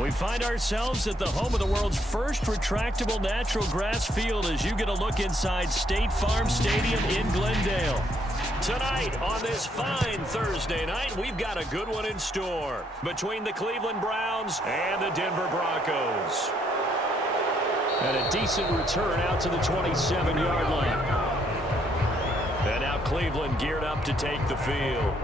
We find ourselves at the home of the world's first retractable natural grass field as you get a look inside State Farm Stadium in Glendale. Tonight, on this fine Thursday night, we've got a good one in store between the Cleveland Browns and the Denver Broncos. And a decent return out to the 27-yard line. And now Cleveland geared up to take the field.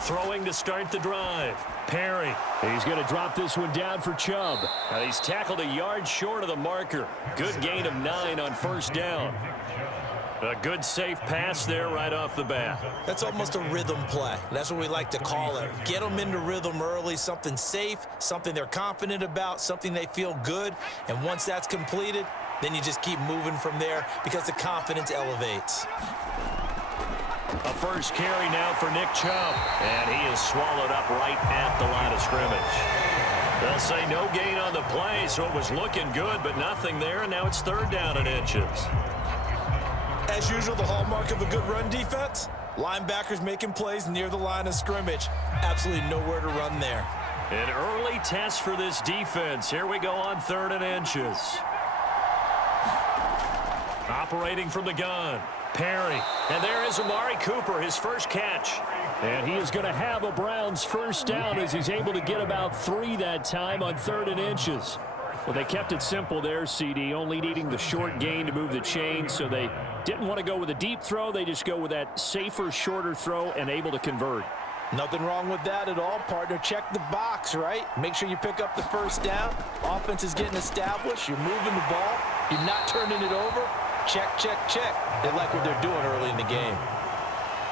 Throwing to start the drive. Perry. He's going to drop this one down for Chubb. And he's tackled a yard short of the marker. Good gain of 9 on first down. A good safe pass there right off the bat. That's almost a rhythm play. That's what we like to call it. Get them into rhythm early, something safe, something they're confident about, something they feel good. And once that's completed, then you just keep moving from there because the confidence elevates. A first carry now for Nick Chubb. And he is swallowed up right at the line of scrimmage. They'll say no gain on the play, so it was looking good, but nothing there, and now it's 3rd down and inches. As usual, the hallmark of a good run defense, linebackers making plays near the line of scrimmage. Absolutely nowhere to run there. An early test for this defense. Here we go on 3rd and inches. Operating from the gun. Perry. And there is Amari Cooper, his first catch. And he is going to have a Browns first down as he's able to get about 3 that time on 3rd and inches. Well, they kept it simple there, CD, only needing the short gain to move the chain, so they didn't want to go with a deep throw. They just go with that safer, shorter throw and able to convert. Nothing wrong with that at all, partner. Check the box, right? Make sure you pick up the first down. Offense is getting established. You're moving the ball. You're not turning it over. Check, check, check. They like what they're doing early in the game.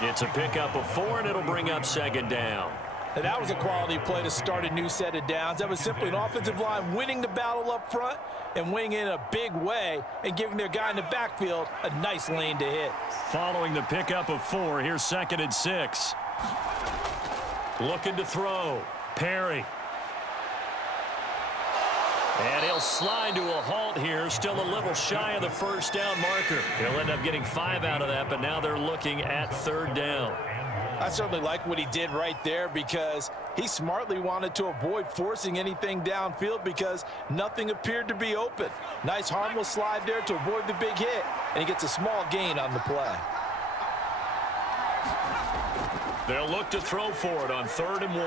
It's a pickup of 4, and it'll bring up 2nd down. And that was a quality play to start a new set of downs. That was simply an offensive line winning the battle up front and winning in a big way and giving their guy in the backfield a nice lane to hit. Following the pickup of 4, here's 2nd and 6. Looking to throw. Perry. And he'll slide to a halt here, still a little shy of the first down marker. He'll end up getting 5 out of that, but now they're looking at 3rd down. I certainly like what he did right there because he smartly wanted to avoid forcing anything downfield because nothing appeared to be open. Nice harmless slide there to avoid the big hit, and he gets a small gain on the play. They'll look to throw for it on 3rd and 1.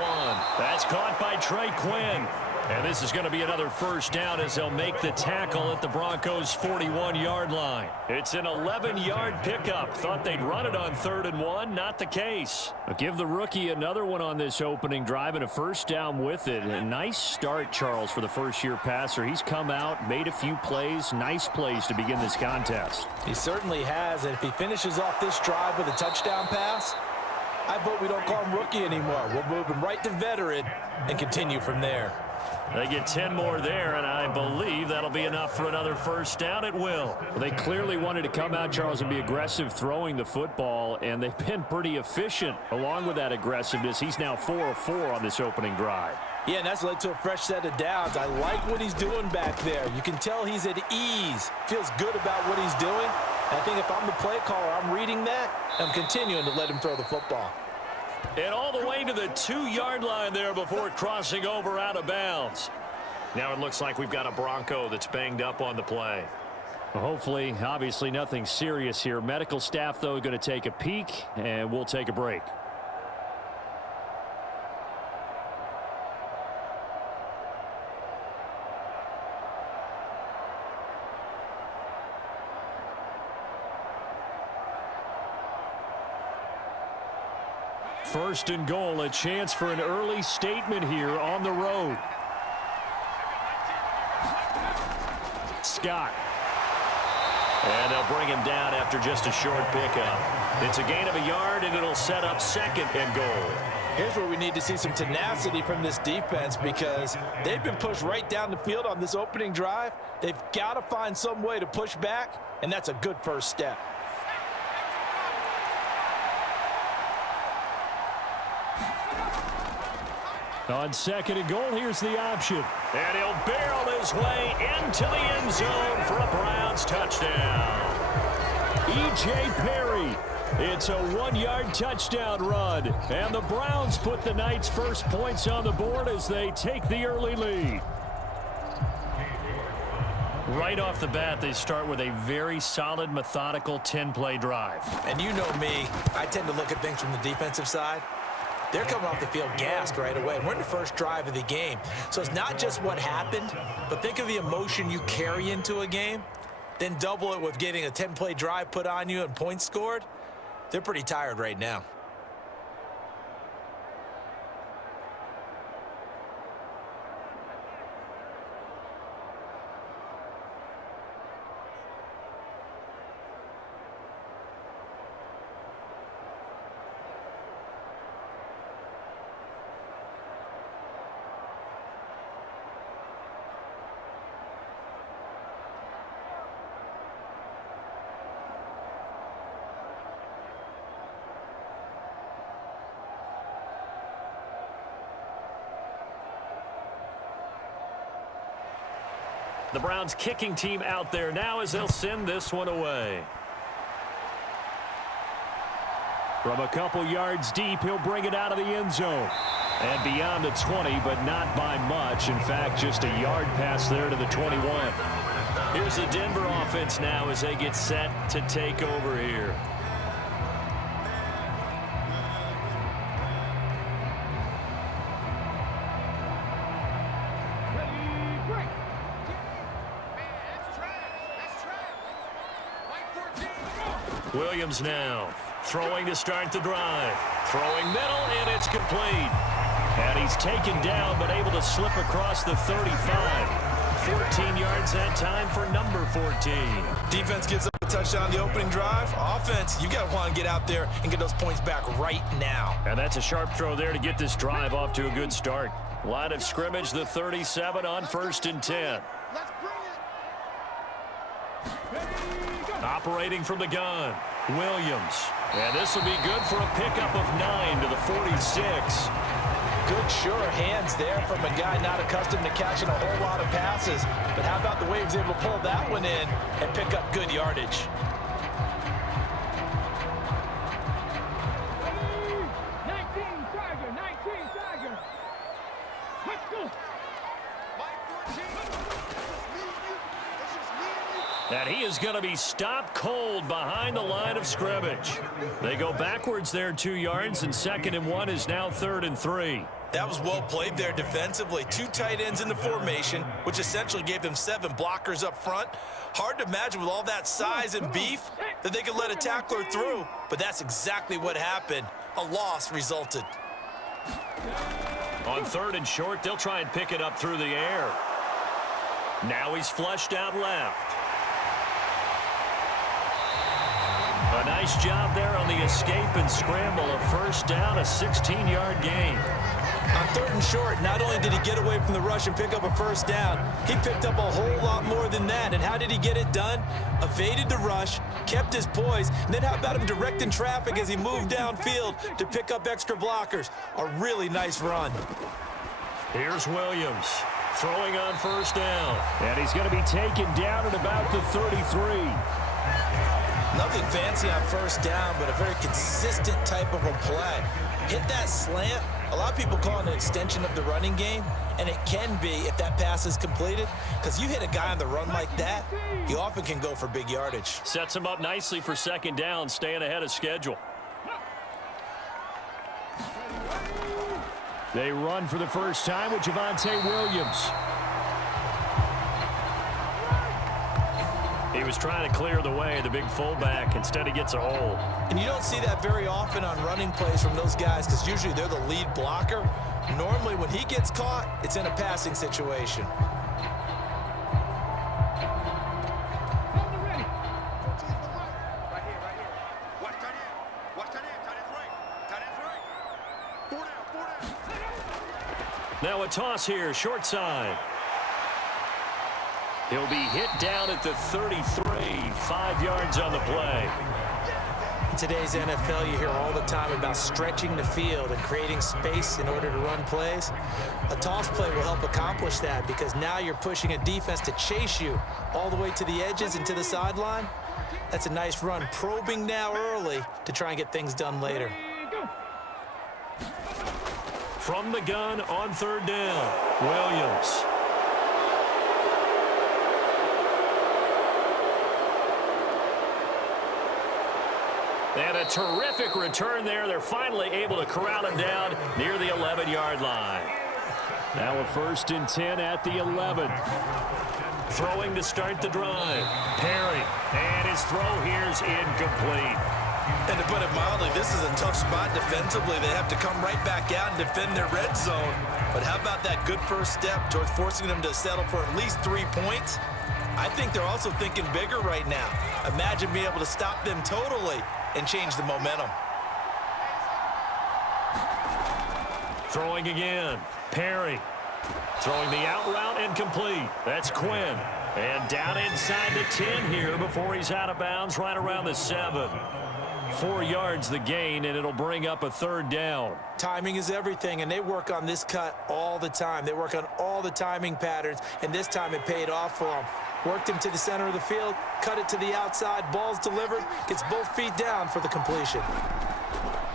That's caught by Trey Quinn. And this is going to be another first down as they'll make the tackle at the Broncos' 41-yard line. It's an 11-yard pickup. Thought they'd run it on 3rd and 1. Not the case. I'll give the rookie another one on this opening drive and a first down with it. A nice start, Charles, for the first-year passer. He's come out, made a few plays, nice plays to begin this contest. He certainly has, and if he finishes off this drive with a touchdown pass, I vote we don't call him rookie anymore. We'll move him right to veteran and continue from there. They get 10 more there, and I believe that'll be enough for another first down. It will. Well, they clearly wanted to come out, Charles, and be aggressive throwing the football, and they've been pretty efficient along with that aggressiveness. He's now 4 of 4 on this opening drive. Yeah, and that's led to a fresh set of downs. I like what he's doing back there. You can tell he's at ease, feels good about what he's doing. And I think if I'm the play caller, I'm reading that, and I'm continuing to let him throw the football. And all the way to the 2-yard line there before crossing over out of bounds. Now it looks like we've got a Bronco that's banged up on the play. Well, hopefully, obviously nothing serious here. Medical staff, though, going to take a peek, and we'll take a break. First and goal, a chance for an early statement here on the road. Scott. And they'll bring him down after just a short pickup. It's a gain of a yard, and it'll set up 2nd and goal. Here's where we need to see some tenacity from this defense because they've been pushed right down the field on this opening drive. They've got to find some way to push back, and that's a good first step. On second and goal, here's the option. And he'll barrel his way into the end zone for a Browns touchdown. E.J. Perry. It's a 1-yard touchdown run. And the Browns put the night's first points on the board as they take the early lead. Right off the bat, they start with a very solid, methodical 10-play drive. And you know me, I tend to look at things from the defensive side. They're coming off the field gassed right away. We're in the first drive of the game. So it's not just what happened, but think of the emotion you carry into a game. Then double it with getting a 10-play drive put on you and points scored. They're pretty tired right now. The Browns kicking team out there now as they'll send this one away. From a couple yards deep, he'll bring it out of the end zone. And beyond the 20, but not by much. In fact, just a yard pass there to the 21. Here's the Denver offense now as they get set to take over here. Williams now throwing to start the drive. Throwing middle, and it's complete. And he's taken down, but able to slip across the 35. 14 yards that time for number 14. Defense gives up a touchdown on the opening drive. Offense, you got to want to get out there and get those points back right now. And that's a sharp throw there to get this drive off to a good start. Line of scrimmage, the 37 on 1st and 10. Operating from the gun, Williams. And this will be good for a pickup of 9 to the 46. Good, sure hands there from a guy not accustomed to catching a whole lot of passes. But how about the way he was able to pull that one in and pick up good yardage? And he is going to be stopped cold behind the line of scrimmage. They go backwards there 2 yards, and 2nd and 1 is now 3rd and 3. That was well played there defensively. 2 tight ends in the formation, which essentially gave them 7 blockers up front. Hard to imagine with all that size and beef that they could let a tackler through, but that's exactly what happened. A loss resulted. On 3rd and short, they'll try and pick it up through the air. Now he's flushed out left. A nice job there on the escape and scramble. A first down, a 16-yard gain. On 3rd and short, not only did he get away from the rush and pick up a first down, he picked up a whole lot more than that. And how did he get it done? Evaded the rush, kept his poise, and then how about him directing traffic as he moved downfield to pick up extra blockers? A really nice run. Here's Williams throwing on 1st down. And he's going to be taken down at about the 33. Nothing fancy on 1st down, but a very consistent type of a play. Hit that slant. A lot of people call it an extension of the running game, and it can be if that pass is completed, because you hit a guy on the run like that, you often can go for big yardage. Sets him up nicely for 2nd down, staying ahead of schedule. They run for the first time with Javonte Williams. He was trying to clear the way, the big fullback. Instead, he gets a hole. And you don't see that very often on running plays from those guys because usually they're the lead blocker. Normally, when he gets caught, it's in a passing situation. Now a toss here, short side. He'll be hit down at the 33, 5 yards on the play. Today's NFL, you hear all the time about stretching the field and creating space in order to run plays. A toss play will help accomplish that because now you're pushing a defense to chase you all the way to the edges and to the sideline. That's a nice run, probing now early to try and get things done later. From the gun on third down, Williams. And a terrific return there. They're finally able to corral him down near the 11-yard line. Now a 1st and 10 at the 11. Throwing to start the drive. Perry. And his throw here's incomplete. And to put it mildly, this is a tough spot defensively. They have to come right back out and defend their red zone. But how about that good first step towards forcing them to settle for at least 3 points? I think they're also thinking bigger right now. Imagine being able to stop them totally and change the momentum. Throwing again. Perry. Throwing the out route incomplete. That's Quinn. And down inside the 10 here before he's out of bounds right around the 7. 4 yards the gain, and it'll bring up a 3rd down. Timing is everything, and they work on this cut all the time. They work on all the timing patterns, and this time it paid off for them. Worked him to the center of the field, cut it to the outside, ball's delivered, gets both feet down for the completion.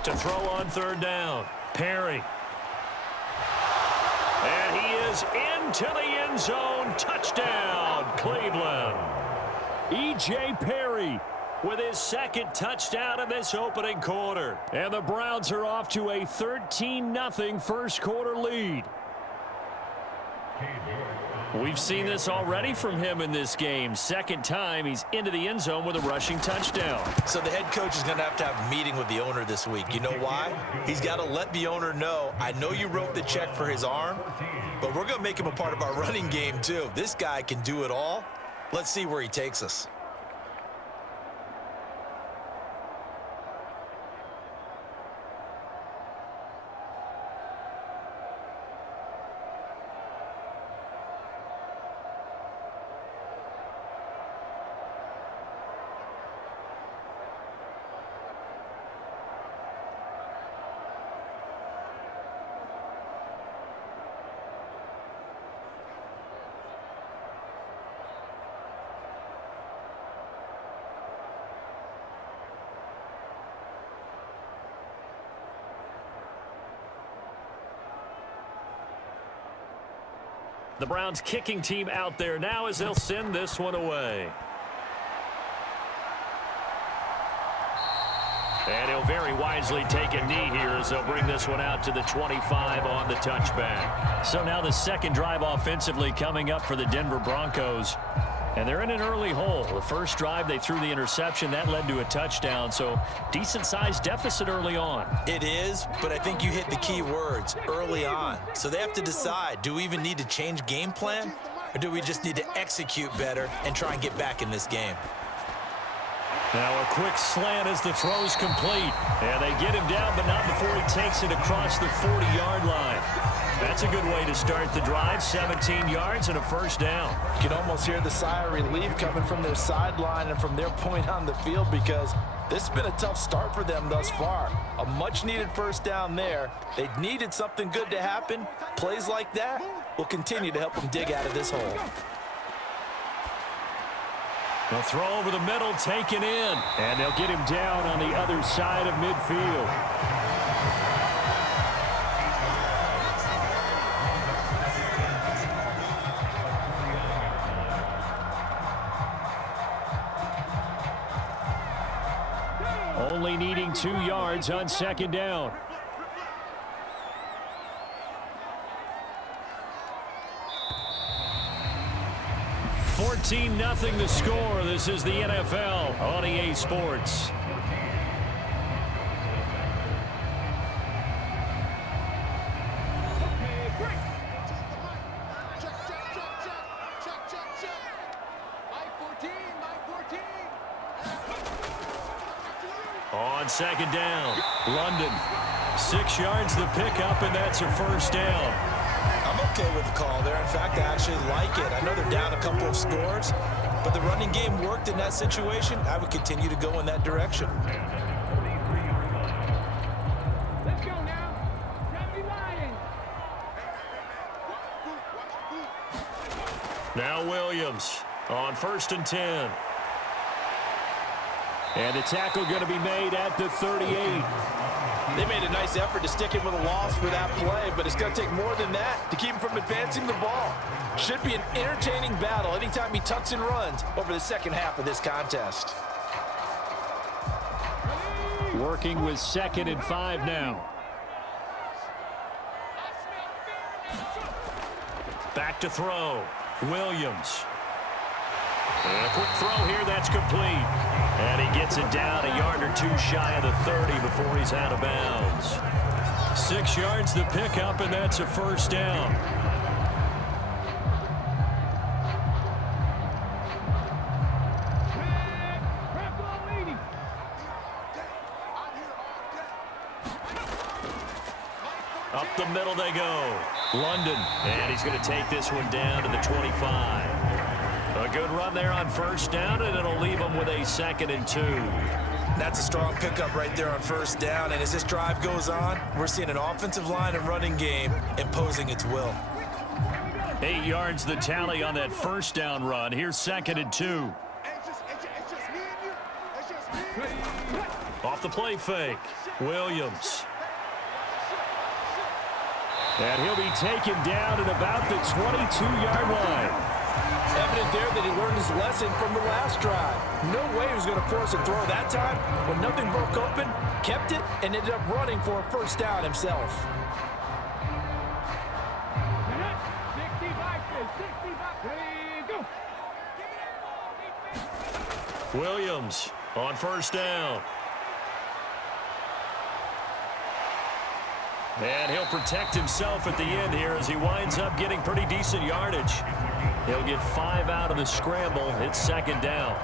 To throw on 3rd down, Perry. And he is into the end zone. Touchdown, Cleveland. E.J. Perry with his 2nd touchdown in this opening quarter. And the Browns are off to a 13-0 first quarter lead. We've seen this already from him in this game. 2nd time he's into the end zone with a rushing touchdown. So the head coach is going to have a meeting with the owner this week. You know why? He's got to let the owner know, I know you wrote the check for his arm, but we're going to make him a part of our running game too. This guy can do it all. Let's see where he takes us. The Browns kicking team out there now as they'll send this one away. And he'll very wisely take a knee here as they'll bring this one out to the 25 on the touchback. So now the 2nd drive offensively coming up for the Denver Broncos. And they're in an early hole. The first drive, they threw the interception. That led to a touchdown. So decent-sized deficit early on. It is, but I think you hit the key words, early on. So they have to decide, do we even need to change game plan? Or do we just need to execute better and try and get back in this game? Now a quick slant as the throw's complete. And they get him down, but not before he takes it across the 40-yard line. That's a good way to start the drive. 17 yards and a 1st down. You can almost hear the sigh of relief coming from their sideline and from their point on the field because this has been a tough start for them thus far. A much-needed 1st down there. They needed something good to happen. Plays like that will continue to help them dig out of this hole. They'll throw over the middle, taken in. And they'll get him down on the other side of midfield. Only needing 2 yards on 2nd down. $14-0 the score. This is the NFL on EA Sports. On 2nd down, London. 6 yards the pickup, and that's a 1st down. I'm okay with the call there. In fact, I actually like it. I know they're down a couple of scores, but the running game worked in that situation. I would continue to go in that direction. Now Williams on 1st and 10. And the tackle going to be made at the 38. They made a nice effort to stick him with a loss for that play, but it's going to take more than that to keep him from advancing the ball. Should be an entertaining battle anytime he tucks and runs over the second half of this contest. Working with 2nd and 5 now. Back to throw. Williams. And a quick throw here, that's complete. And he gets it down a yard or 2 shy of the 30 before he's out of bounds. 6 yards to pick up, and that's a 1st down. Up the middle they go. London, and he's going to take this one down to the 25. A good run there on 1st down, and it'll leave him with a 2nd and 2. That's a strong pickup right there on 1st down, and as this drive goes on, we're seeing an offensive line and running game imposing its will. 8 yards the tally on that 1st down run. Here's 2nd and 2. Off the play fake. Williams. And he'll be taken down at about the 22-yard line. Evident there that he learned his lesson from the last drive. No way he was going to force a throw that time. When nothing broke open, kept it, and ended up running for a 1st down himself. Williams on 1st down. And he'll protect himself at the end here as he winds up getting pretty decent yardage. He'll get 5 out of the scramble. It's 2nd down.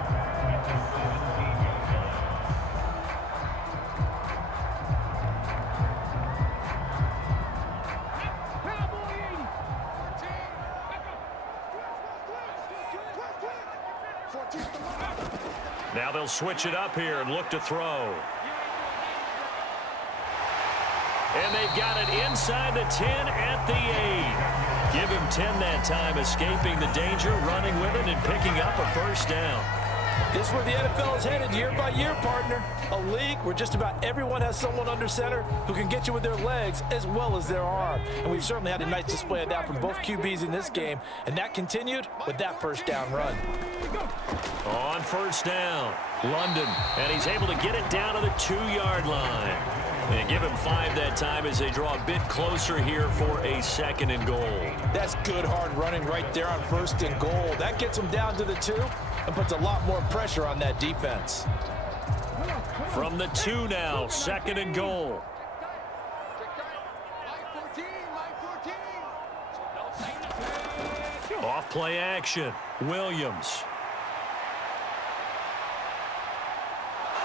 Now they'll switch it up here and look to throw. And they've got it inside the 10 at the 8. Give him 10 that time, escaping the danger, running with it, and picking up a 1st down. This is where the NFL is headed year by year, partner. A league where just about everyone has someone under center who can get you with their legs as well as their arm. And we've certainly had a nice display of that from both QBs in this game. And that continued with that 1st down run. On 1st down, London. And he's able to get it down to the 2-yard line. And give him 5 that time as they draw a bit closer here for a 2nd and goal. That's good hard running right there on 1st and goal. That gets him down to the 2 and puts a lot more pressure on that defense. From the 2 now, 2nd and goal. Off play action, Williams.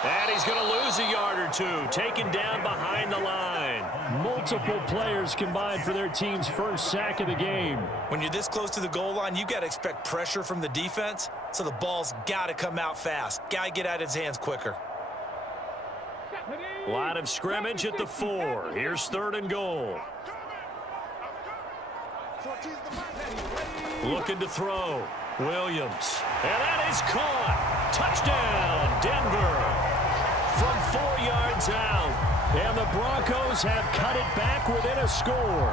And he's going to lose a yard or 2, taken down behind the line. Multiple players combined for their team's 1st sack of the game. When you're this close to the goal line, you got to expect pressure from the defense, so the ball's got to come out fast. Got to get out of his hands quicker. Line of scrimmage at the 4. Here's 3rd and goal. Looking to throw. Williams. And that is caught. Touchdown, Denver. From 4 yards out. And the Broncos have cut it back within a score.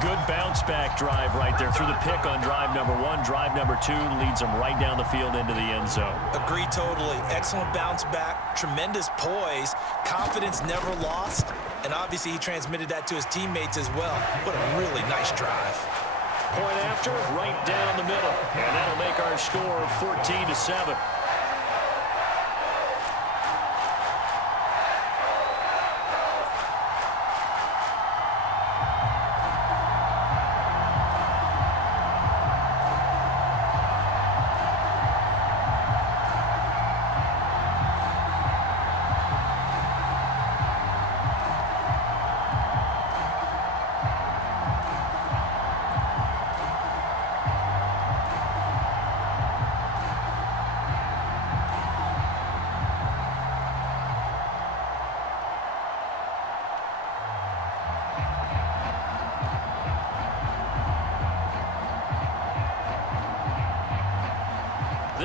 Good bounce back drive right there through the pick on drive number 1. Drive number 2 leads them right down the field into the end zone. Agree totally. Excellent bounce back. Tremendous poise. Confidence never lost. And obviously he transmitted that to his teammates as well. What a really nice drive. Point after, right down the middle. And that'll make our score 14-7.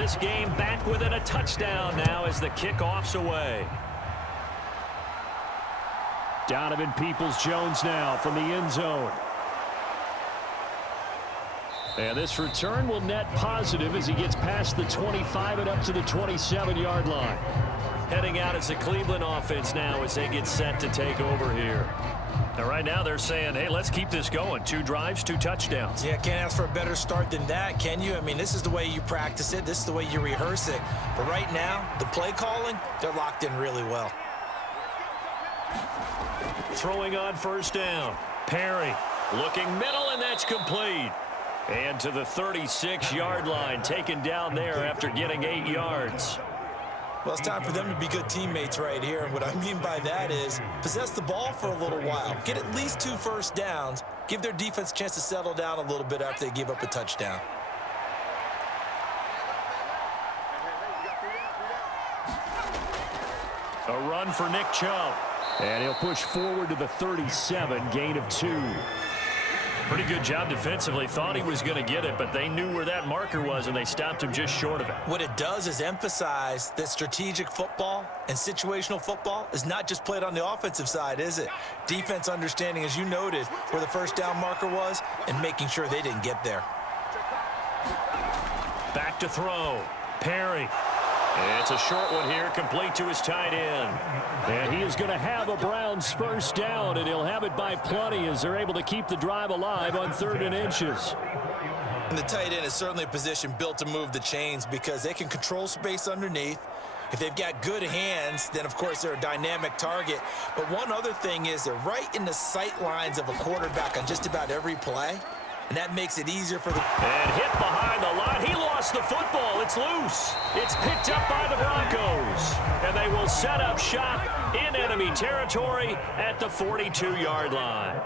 this game back within a touchdown now as the kickoff's away. Donovan Peoples-Jones now from the end zone. And this return will net positive as he gets past the 25 and up to the 27-yard line. Heading out as the Cleveland offense now as they get set to take over here. Now, right now they're saying, hey, let's keep this going. 2 drives, 2 touchdowns. Yeah, can't ask for a better start than that, can you? I mean, this is the way you practice it. This is the way you rehearse it. But right now, the play calling, they're locked in really well. Throwing on first down. Perry looking middle, and that's complete. And to the 36-yard line, taken down there after getting 8 yards. Well, it's time for them to be good teammates right here. And what I mean by that is possess the ball for a little while. Get at least 2 first downs. Give their defense a chance to settle down a little bit after they give up a touchdown. A run for Nick Chubb. And he'll push forward to the 37, gain of 2. Pretty good job defensively. Thought he was going to get it, but they knew where that marker was, and they stopped him just short of it. What it does is emphasize that strategic football and situational football is not just played on the offensive side, is it? Defense understanding, as you noted, where the first down marker was and making sure they didn't get there. Back to throw. Perry. It's a short one here, complete to his tight end. And he is going to have a Browns first down, and he'll have it by plenty as they're able to keep the drive alive on 3rd and inches. And the tight end is certainly a position built to move the chains because they can control space underneath. If they've got good hands, then, of course, they're a dynamic target. But one other thing is they're right in the sight lines of a quarterback on just about every play. And that makes it easier for the... And hit behind the line. He lost the football. It's loose. It's picked up by the Broncos. And they will set up shop in enemy territory at the 42-yard line.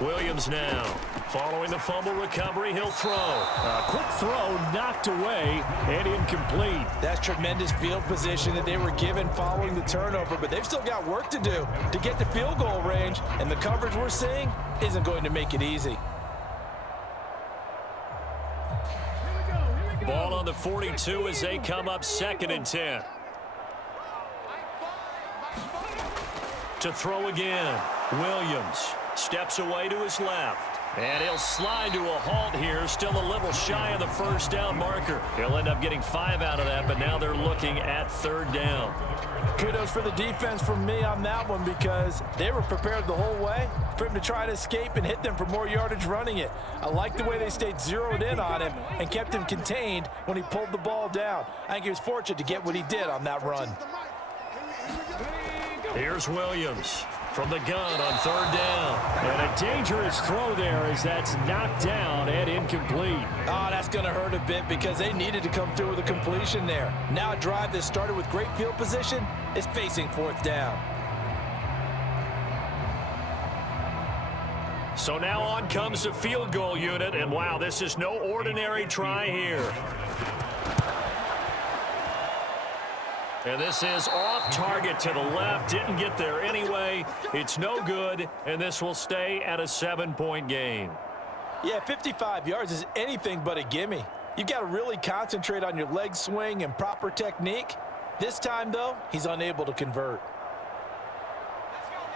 Williams now. Following the fumble recovery, he'll throw. A quick throw knocked away and incomplete. That's tremendous field position that they were given following the turnover, but they've still got work to do to get to field goal range, and the coverage we're seeing isn't going to make it easy. Ball on the 42 as they come up 2nd and 10. To throw again. Williams steps away to his left. And he'll slide to a halt here. Still a little shy of the first down marker. He'll end up getting 5 out of that, but now they're looking at 3rd down. Kudos for the defense from me on that one because they were prepared the whole way for him to try to escape and hit them for more yardage running it. I like the way they stayed zeroed in on him and kept him contained when he pulled the ball down. I think he was fortunate to get what he did on that run. Here's Williams from the gun on 3rd down. And a dangerous throw there as that's knocked down and incomplete. Oh, that's going to hurt a bit because they needed to come through with a completion there. Now a drive that started with great field position is facing 4th down. So now on comes the field goal unit, and wow, this is no ordinary try here. And this is off target to the left. Didn't get there anyway. It's no good, and this will stay at a 7-point game. Yeah, 55 yards is anything but a gimme. You've got to really concentrate on your leg swing and proper technique. This time, though, he's unable to convert.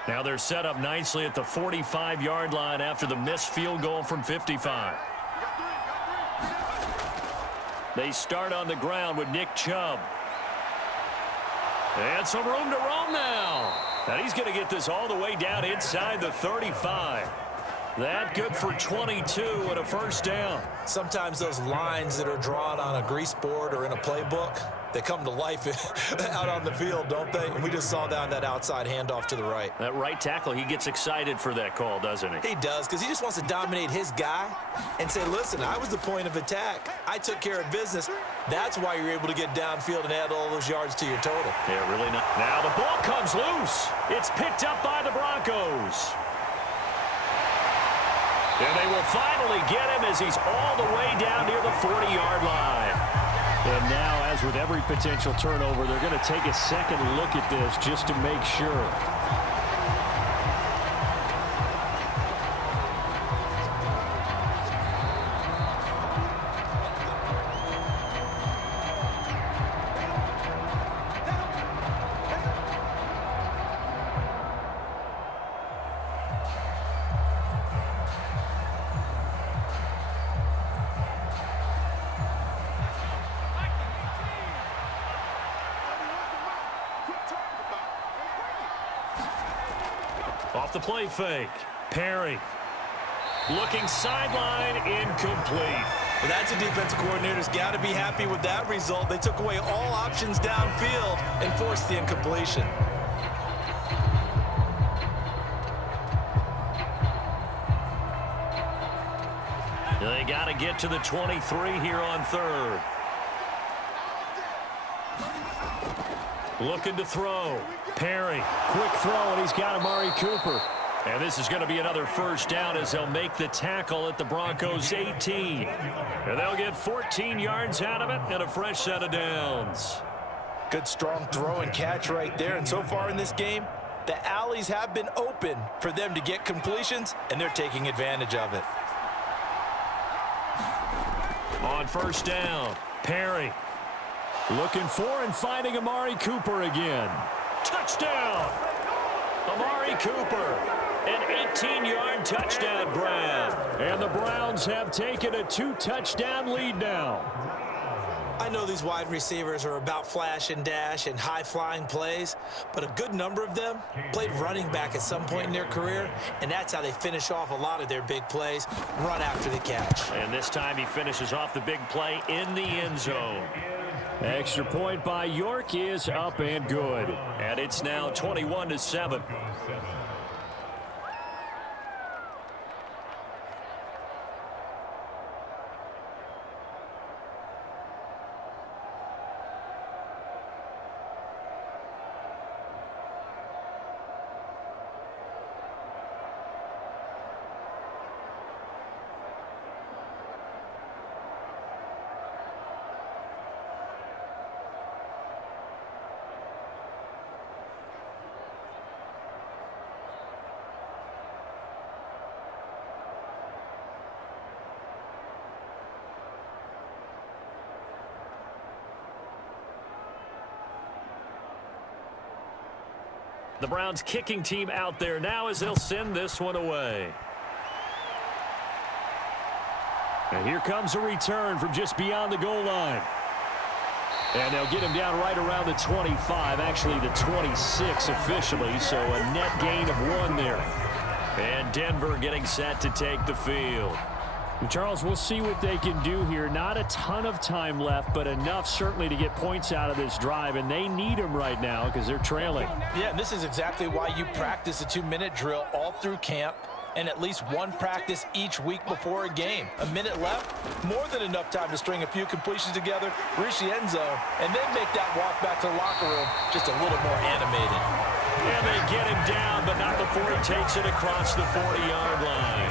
Now they're set up nicely at the 45-yard line after the missed field goal from 55. They start on the ground with Nick Chubb. And some room to roam now. And he's going to get this all the way down inside the 35. That good for 22 and a first down. Sometimes those lines that are drawn on a grease board or in a playbook, they come to life out on the field, don't they? And we just saw down that outside handoff to the right. That right tackle, he gets excited for that call, doesn't he? He does, because he just wants to dominate his guy and say, listen, I was the point of attack. I took care of business. That's why you're able to get downfield and add all those yards to your total. Yeah, really not. Now the ball comes loose. It's picked up by the Broncos. And they will finally get him as he's all the way down near the 40-yard line. And now, as with every potential turnover, they're going to take a second look at this just to make sure. Off the play fake. Perry. Looking sideline, incomplete. Well, that's a defensive coordinator's got to be happy with that result. They took away all options downfield and forced the incompletion. They got to get to the 23 here on third. Looking to throw. Perry. Quick throw, and he's got Amari Cooper. And this is going to be another first down as they'll make the tackle at the Broncos' 18. And they'll get 14 yards out of it and a fresh set of downs. Good strong throw and catch right there. And so far in this game, the alleys have been open for them to get completions, and they're taking advantage of it. On first down, Perry. Looking for and finding Amari Cooper again. Touchdown! Amari Cooper. An 18-yard touchdown grab. And the Browns have taken a 2-touchdown lead now. I know these wide receivers are about flash and dash and high-flying plays, but a good number of them played running back at some point in their career, and that's how they finish off a lot of their big plays, run after the catch. And this time he finishes off the big play in the end zone. Extra point by York is up and good. And it's now 21-7. The Browns kicking team out there now as they'll send this one away. And here comes a return from just beyond the goal line. And they'll get him down right around the 25, actually the 26 officially, so a net gain of 1 there. And Denver getting set to take the field. Charles, we'll see what they can do here. Not a ton of time left, but enough certainly to get points out of this drive, and they need them right now because they're trailing. Yeah, and this is exactly why you practice a 2-minute drill all through camp and at least one practice each week before a game. A minute left, more than enough time to string a few completions together, reach the end zone, and then make that walk back to the locker room just a little more animated. And they get him down, but not before he takes it across the 40-yard line.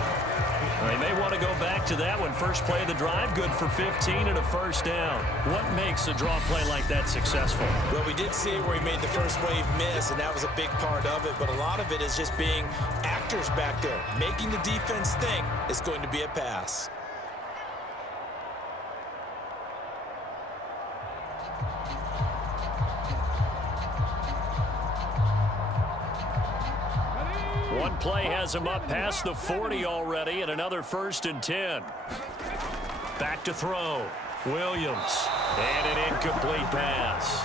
They may want to go back to that one. First play of the drive, good for 15 and a first down. What makes a draw play like that successful? Well, we did see it where he made the first wave miss, and that was a big part of it. But a lot of it is just being actors back there, making the defense think it's going to be a pass. One play has him up past the 40 already, and another 1st and 10. Back to throw. Williams. And an incomplete pass.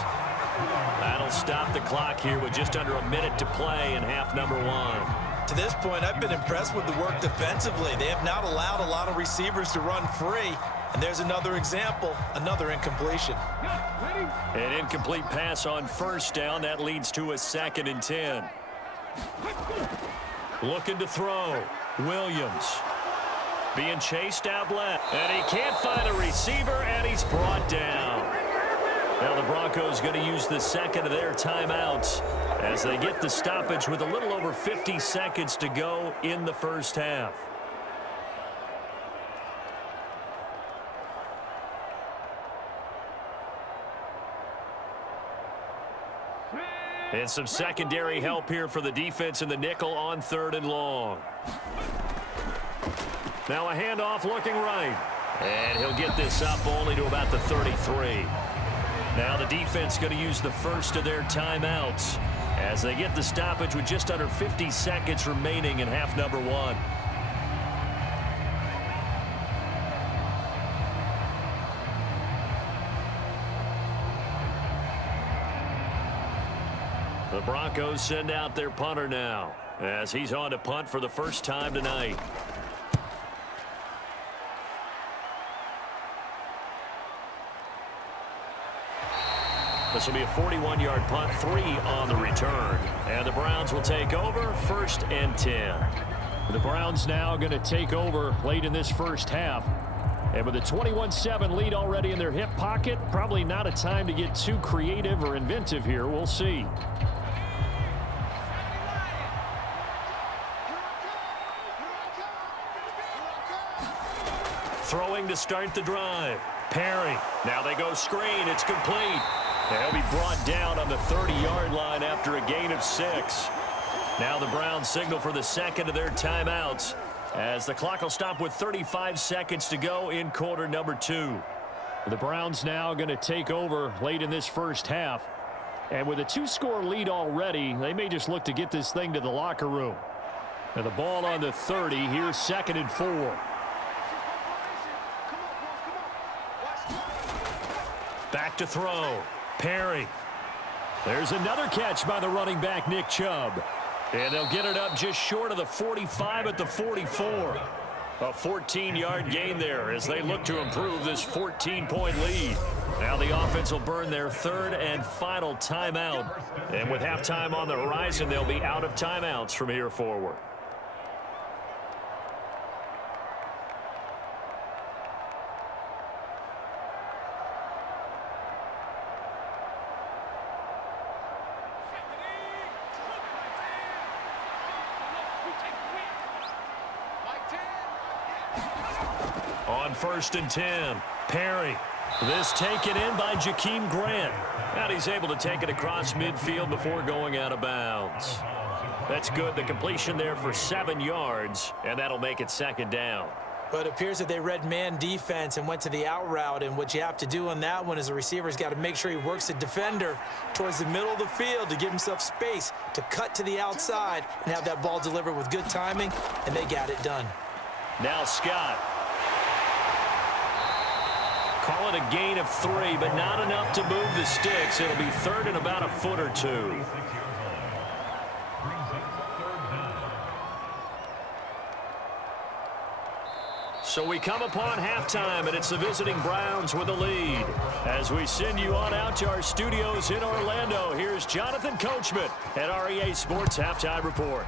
That'll stop the clock here with just under a minute to play in half number 1. To this point, I've been impressed with the work defensively. They have not allowed a lot of receivers to run free. And there's another example, another incompletion. An incomplete pass on first down. That leads to a 2nd and 10. Looking to throw. Williams. Being chased out left. And he can't find a receiver, and he's brought down. Now the Broncos going to use the second of their timeouts as they get the stoppage with a little over 50 seconds to go in the first half. And some secondary help here for the defense in the nickel on 3rd and long. Now a handoff looking right. And he'll get this up only to about the 33. Now the defense going to use the first of their timeouts as they get the stoppage with just under 50 seconds remaining in half number 1. The Broncos send out their punter now. as he's on to punt for the first time tonight. This will be a 41-yard punt, 3 on the return. And the Browns will take over, 1st and 10. The Browns now going to take over late in this first half. And with a 21-7 lead already in their hip pocket, probably not a time to get too creative or inventive here. We'll see. Throwing to start the drive. Perry. Now they go screen. It's complete. And he'll be brought down on the 30-yard line after a gain of 6. Now the Browns signal for the second of their timeouts, as the clock will stop with 35 seconds to go in quarter number 2. The Browns now going to take over late in this first half. And with a 2-score lead already, they may just look to get this thing to the locker room. And the ball on the 30, here's 2nd and 4. Back to throw. Perry. There's another catch by the running back, Nick Chubb. And they'll get it up just short of the 45 at the 44. A 14-yard gain there as they look to improve this 14-point lead. Now the offense will burn their 3rd and final timeout. And with halftime on the horizon, they'll be out of timeouts from here forward. On 1st and 10, Perry. This taken in by Jakeem Grant. And he's able to take it across midfield before going out of bounds. That's good. The completion there for 7 yards, and that'll make it 2nd down. But it appears that they read man defense and went to the out route, and what you have to do on that one is the receiver's got to make sure he works the defender towards the middle of the field to give himself space to cut to the outside and have that ball delivered with good timing, and they got it done. Now Scott. Call it a gain of 3, but not enough to move the sticks. It'll be 3rd and about a foot or 2. So we come upon halftime, and it's the visiting Browns with the lead. As we send you on out to our studios in Orlando, here's Jonathan Coachman at REA Sports Halftime Report.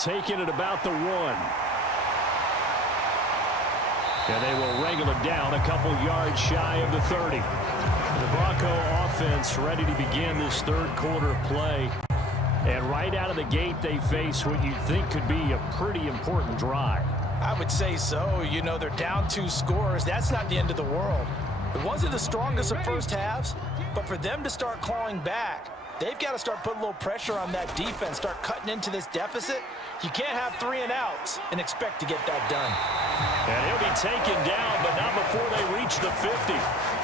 Taking it about the 1. And they will wrangle it down a couple yards shy of the 30. The Bronco offense ready to begin this 3rd quarter of play. And right out of the gate, they face what you think could be a pretty important drive. I would say so. You know, they're down 2 scores. That's not the end of the world. It wasn't the strongest of first halves, but for them to start clawing back, they've got to start putting a little pressure on that defense, start cutting into this deficit. You can't have 3 and outs and expect to get that done. And he'll be taken down, but not before they reach the 50.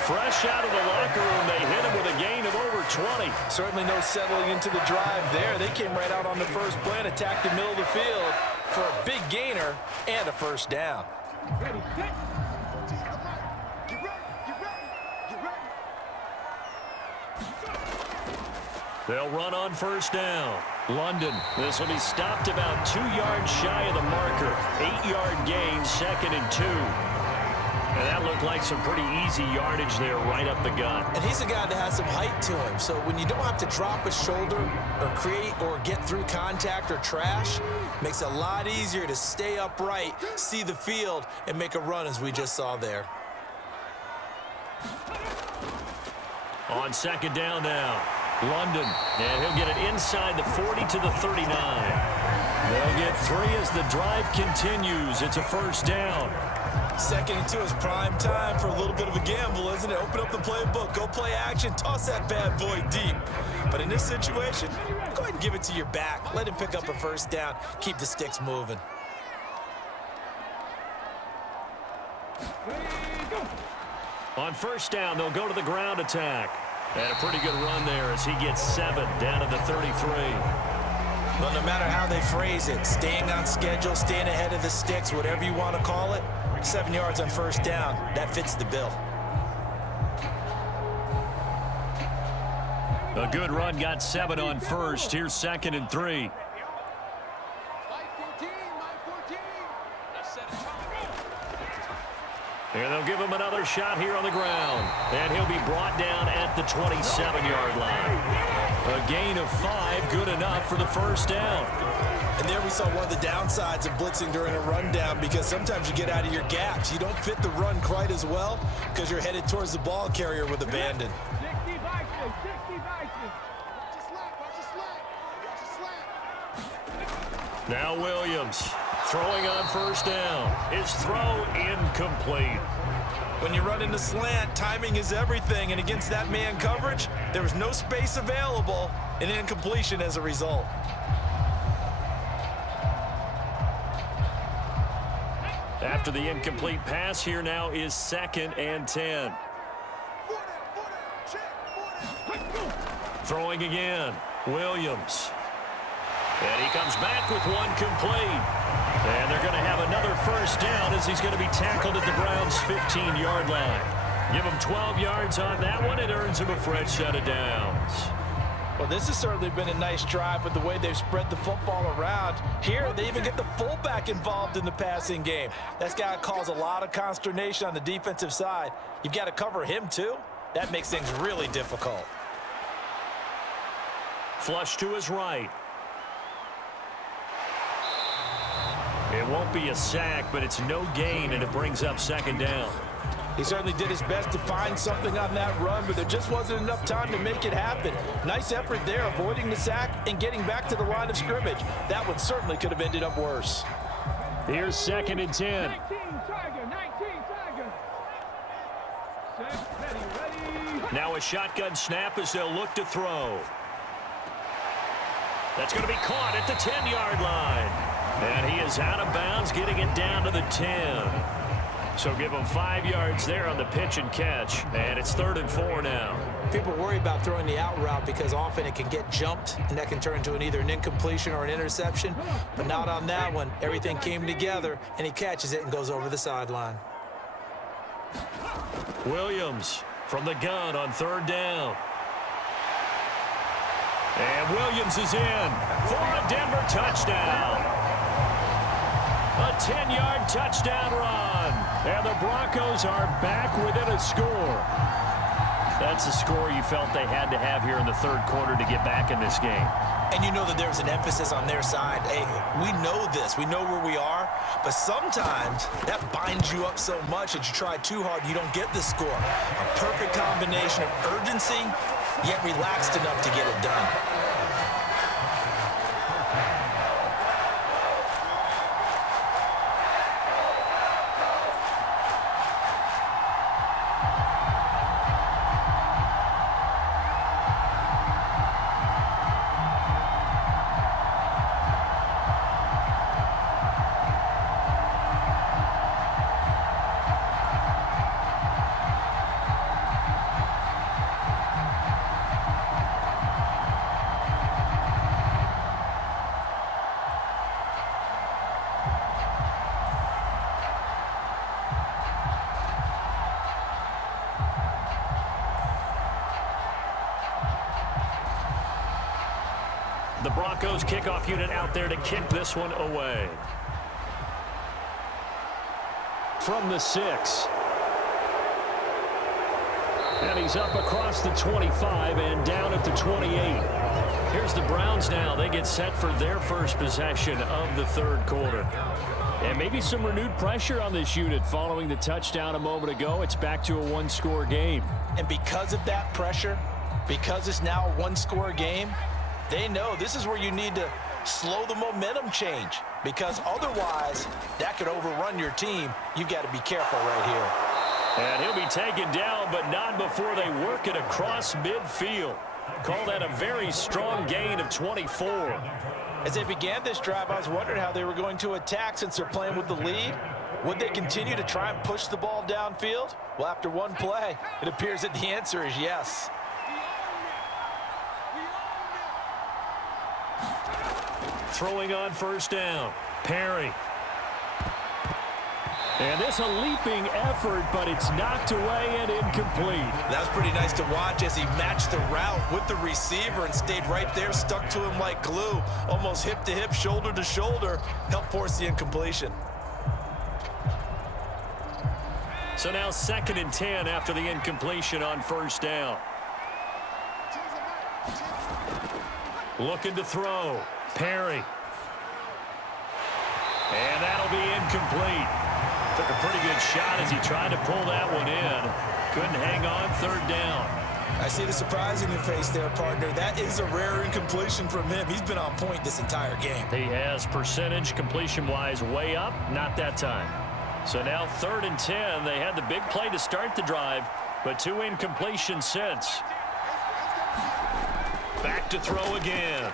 Fresh out of the locker room, they hit him with a gain of over 20. Certainly no settling into the drive there. They came right out on the first play and attacked the middle of the field for a big gainer and a 1st down. They'll run on 1st down. London. This will be stopped about 2 yards shy of the marker. 8-yard gain, 2nd and 2. And that looked like some pretty easy yardage there right up the gut. And he's a guy that has some height to him. So when you don't have to drop a shoulder or create or get through contact or trash, makes it a lot easier to stay upright, see the field, and make a run as we just saw there. On 2nd down now. London, and he'll get it inside the 40 to the 39. They'll get 3 as the drive continues. It's a 1st down. 2nd and 2 is prime time for a little bit of a gamble, isn't it? Open up the playbook, go play action, toss that bad boy deep. But in this situation, go ahead and give it to your back. Let him pick up a 1st down, keep the sticks moving. On 1st down, they'll go to the ground attack. And a pretty good run there as he gets 7 down to the 33. Well, no matter how they phrase it, staying on schedule, staying ahead of the sticks, whatever you want to call it, 7 yards on 1st down, that fits the bill. A good run got 7 on first. Here's 2nd and 3. And they'll give him another shot here on the ground. And he'll be brought down at the 27-yard line. A gain of 5, good enough for the first down. And there we saw one of the downsides of blitzing during a rundown, because sometimes you get out of your gaps. You don't fit the run quite as well because you're headed towards the ball carrier with abandon. Now Williams throwing on first down. His throw incomplete. When you run into slant, timing is everything, and against that man coverage, there was no space available, and incompletion as a result. After the incomplete pass, here now is 2nd and 10. Throwing again, Williams. And he comes back with one complete. And they're going to have another first down as he's going to be tackled at the Browns' 15-yard line. Give him 12 yards on that one. It earns him a fresh set of downs. Well, this has certainly been a nice drive with the way they've spread the football around. Here, they even get the fullback involved in the passing game. That's got to cause a lot of consternation on the defensive side. You've got to cover him, too. That makes things really difficult. Flush to his right. It won't be a sack, but it's no gain, and it brings up 2nd down. He certainly did his best to find something on that run, but there just wasn't enough time to make it happen. Nice effort there, avoiding the sack and getting back to the line of scrimmage. That one certainly could have ended up worse. Here's 2nd and 10. 19 Tiger. Set, ready. Now a shotgun snap as they'll look to throw. That's going to be caught at the 10-yard line. And he is out of bounds, getting it down to the 10. So give him 5 yards there on the pitch and catch. And it's 3rd and 4 now. People worry about throwing the out route because often it can get jumped, and that can turn into either an incompletion or an interception. But not on that one. Everything came together, and he catches it and goes over the sideline. Williams from the gun on 3rd down. And Williams is in for a Denver touchdown. A 10-yard touchdown run. And the Broncos are back within a score. That's a score you felt they had to have here in the 3rd quarter to get back in this game. And you know that there's an emphasis on their side. Hey, we know this. We know where we are. But sometimes that binds you up so much that you try too hard, you don't get the score. A perfect combination of urgency, yet relaxed enough to get it done. The Broncos kickoff unit out there to kick this one away. From the 6. And he's up across the 25 and down at the 28. Here's the Browns now. They get set for their first possession of the 3rd quarter. And maybe some renewed pressure on this unit following the touchdown a moment ago. It's back to a 1-score game. And because of that pressure, because it's now a 1-score game, they know this is where you need to slow the momentum change, because otherwise that could overrun your team. You've got to be careful right here. And he'll be taken down, but not before they work it across midfield. Call that a very strong gain of 24. As they began this drive, I was wondering how they were going to attack since they're playing with the lead. Would they continue to try and push the ball downfield? Well, after one play, it appears that the answer is yes. Throwing on first down, Perry. And this a leaping effort, but it's knocked away and incomplete. That's pretty nice to watch as he matched the route with the receiver and stayed right there, stuck to him like glue, almost hip to hip, shoulder to shoulder, helped force the incompletion. So now 2nd and 10 after the incompletion on 1st down. Looking to throw. Perry. And that'll be incomplete. Took a pretty good shot as he tried to pull that one in. Couldn't hang on 3rd down. I see the surprise in your face there, partner. That is a rare incompletion from him. He's been on point this entire game. He has percentage completion-wise way up. Not that time. So now 3rd and 10. They had the big play to start the drive, but 2 incompletions since. Back to throw again.